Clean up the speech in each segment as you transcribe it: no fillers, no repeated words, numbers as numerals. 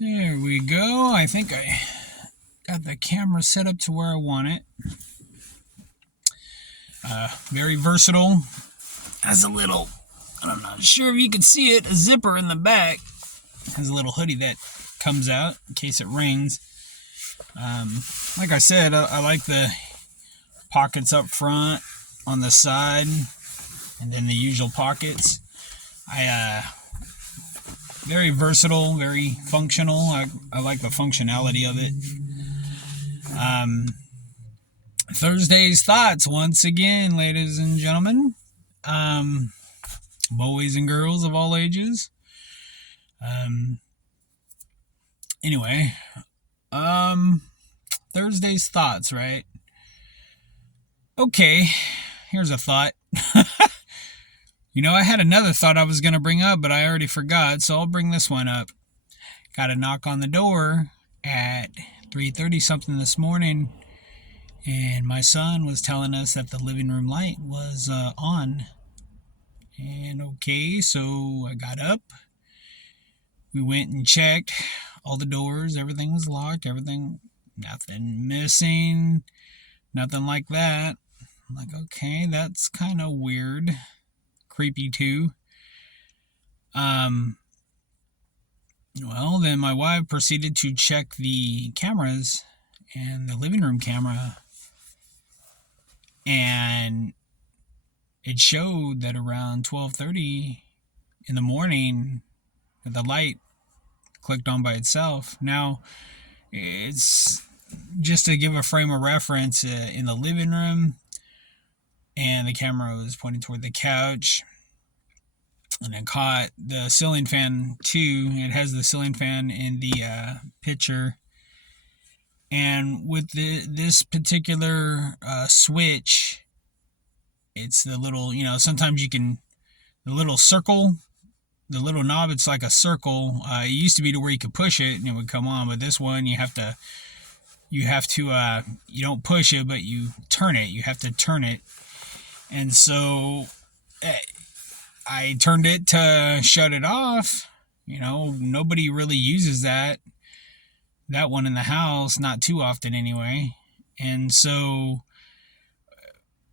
There we go. I think I got the camera set up to where I want it. Very versatile. Has a little, I'm not sure if you can see it, a zipper in the back. Has a little hoodie that comes out in case it rains. Like I said, I like the pockets up front, on the side, and then the usual pockets. Very versatile, very functional. I like the functionality of it. Thursday's thoughts once again, ladies and gentlemen. Boys and girls of all ages. Anyway, Thursday's thoughts, right? Okay, here's a thought. I had another thought I was going to bring up, but I already forgot, so I'll bring this one up. Got a knock on the door at 3:30 something this morning, and my son was telling us that the living room light was on. And okay, so I got up. We went and checked all the doors. Everything was locked. Everything, nothing missing. Nothing like that. I'm like, okay, that's kind of weird. Creepy too. Well, then my wife proceeded to check the cameras and the living room camera, and it showed that around 12:30 in the morning, the light clicked on by itself. Now, it's just to give a frame of reference in the living room, and the camera was pointing toward the couch, and it caught the ceiling fan too. It has the ceiling fan in the picture, and with this particular switch, it's the little, sometimes you can, the little circle, the little knob, it's like a circle. It used to be to where you could push it and it would come on, but this one you have to you don't push it, but you turn it. You have to turn it. And so I turned it to shut it off. Nobody really uses that one in the house, not too often anyway. And so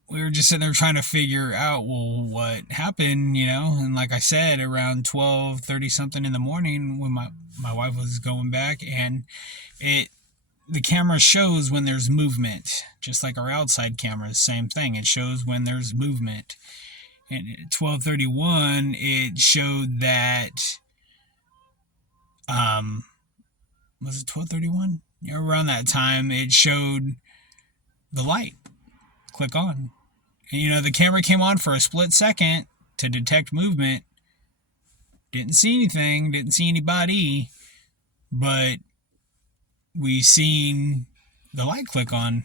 we were just sitting there trying to figure out, well, what happened, and like I said, around 12:30 something in the morning, when my wife was going back, and the camera shows when there's movement, just like our outside cameras, same thing. It shows when there's movement. And at 12:31, it showed that, was it 12:31? Yeah, around that time, it showed the light click on. And, the camera came on for a split second to detect movement. Didn't see anything, didn't see anybody, but we seen the light click on.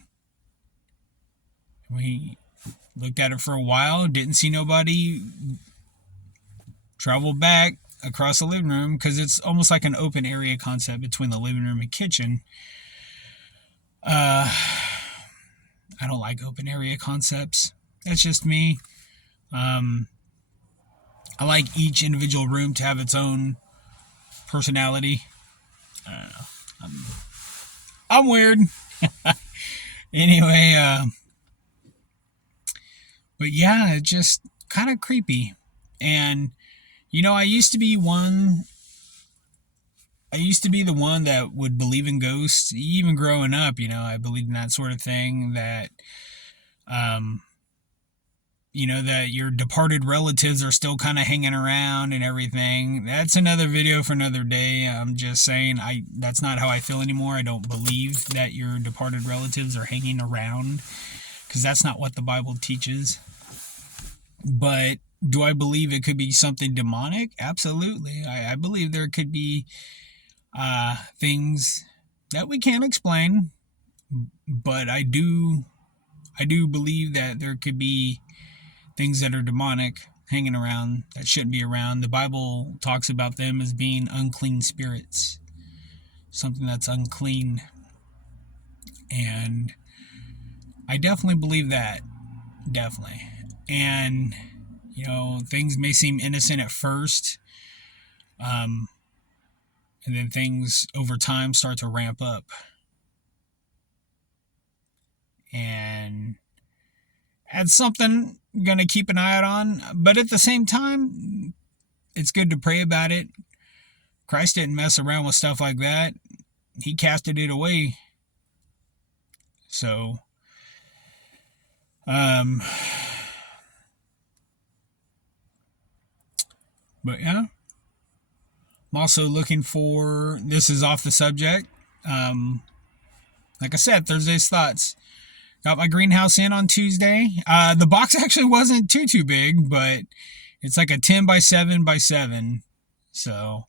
We looked at it for a while, didn't see nobody. Traveled back across the living room, because it's almost like an open area concept between the living room and kitchen. I don't like open area concepts. That's just me. I like each individual room to have its own personality. I don't know. I'm weird. Anyway, but yeah, it's just kind of creepy. And I used to be the one that would believe in ghosts. Even growing up, I believed in that sort of thing, that that your departed relatives are still kind of hanging around and everything. That's another video for another day. I'm just saying, that's not how I feel anymore. I don't believe that your departed relatives are hanging around, because that's not what the Bible teaches. But do I believe it could be something demonic? Absolutely. I believe there could be things that we can't explain, but I do believe that there could be things that are demonic hanging around that shouldn't be around. The Bible talks about them as being unclean spirits, something that's unclean. And I definitely believe that. Definitely. And, things may seem innocent at first. and then things over time start to ramp up. And that's something I'm going to keep an eye out on. But at the same time, it's good to pray about it. Christ didn't mess around with stuff like that. He casted it away. So, but yeah. I'm also looking for, this is off the subject. Like I said, Thursday's thoughts. Got my greenhouse in on Tuesday. The box actually wasn't too big, but it's like a 10 by 7 by 7. So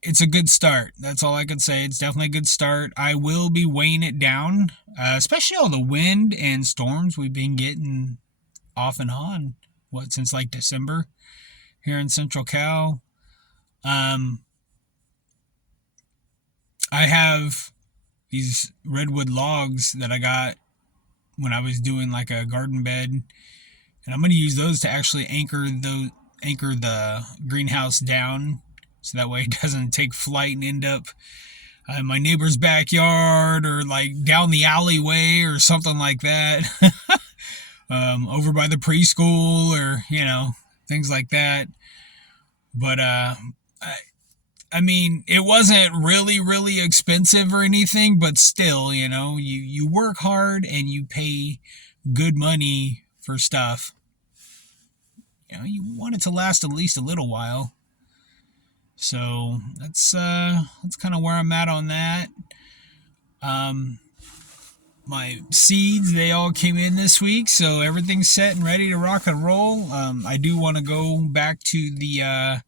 it's a good start. That's all I can say. It's definitely a good start. I will be weighing it down, especially all the wind and storms we've been getting off and on. Since like December here in Central Cal. I have these redwood logs that I got when I was doing like a garden bed, and I'm going to use those to actually anchor the greenhouse down, so that way it doesn't take flight and end up in my neighbor's backyard or like down the alleyway or something like that. Over by the preschool or things like that. But I mean, it wasn't really expensive or anything, but still, you work hard and you pay good money for stuff. You want it to last at least a little while. So that's kind of where I'm at on that. My seeds, they all came in this week, so everything's set and ready to rock and roll. I do want to go back to the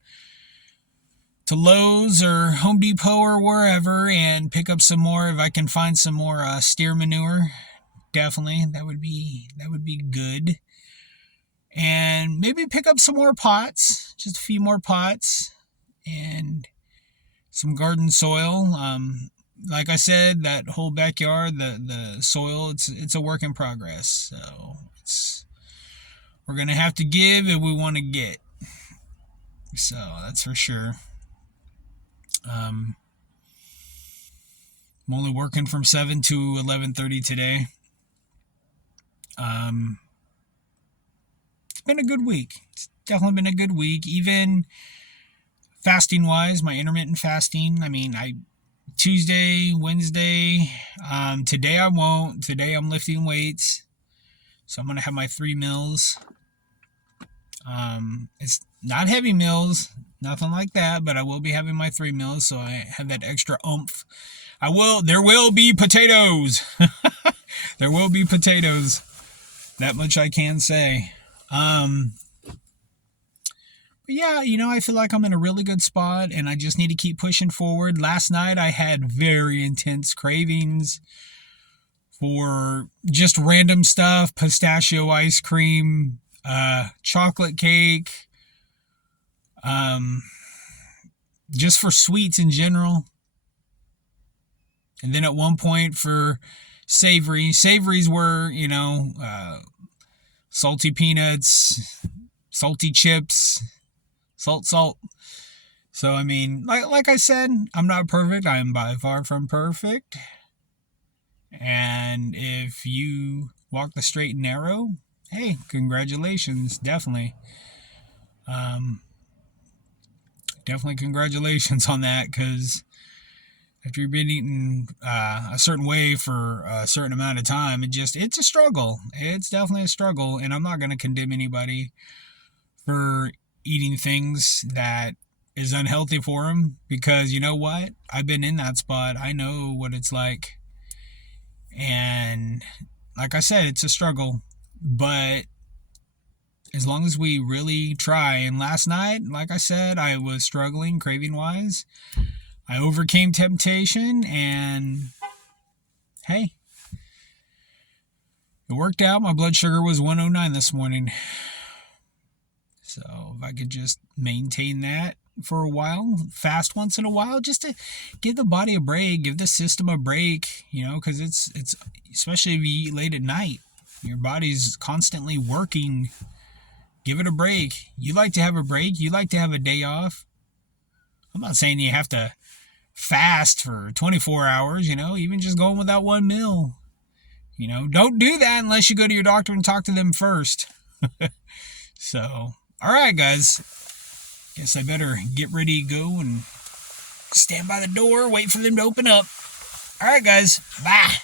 to Lowe's or Home Depot or wherever and pick up some more, if I can find some more steer manure. Definitely, that would be good. And maybe pick up some more pots, just a few more pots, and some garden soil. Like I said, that whole backyard, the soil, it's a work in progress. So we're gonna have to give if we want to get. So that's for sure. I'm only working from 7 to 11:30 today. It's been a good week. It's definitely been a good week. Even fasting wise, my intermittent fasting. I mean, Tuesday, Wednesday. Today I won't. Today I'm lifting weights, so I'm gonna have my 3 meals. It's not heavy meals, nothing like that, but I will be having my 3 meals, so I have that extra oomph. There will be potatoes. There will be potatoes. That much I can say. But yeah, I feel like I'm in a really good spot, and I just need to keep pushing forward. Last night I had very intense cravings for just random stuff, pistachio ice cream, chocolate cake, just for sweets in general. And then at one point for savories were, salty peanuts, salty chips, salt. So, I mean, like I said, I'm not perfect. I am by far from perfect. And if you walk the straight and narrow, hey, congratulations. Definitely. Definitely congratulations on that, because after you've been eating a certain way for a certain amount of time, it's a struggle. It's definitely a struggle, and I'm not going to condemn anybody for eating things that is unhealthy for them, because you know what? I've been in that spot. I know what it's like. And like I said, it's a struggle, but as long as we really try. And last night, like I said, I was struggling craving wise. I overcame temptation, and hey, it worked out. My blood sugar was 109 this morning. So if I could just maintain that for a while, fast once in a while, just to give the body a break, give the system a break, because it's especially if you eat late at night, your body's constantly working. Give it a break. You like to have a break. You like to have a day off. I'm not saying you have to fast for 24 hours, even just going without one meal. Don't do that unless you go to your doctor and talk to them first. So, all right, guys. Guess I better get ready to go and stand by the door, wait for them to open up. All right, guys. Bye.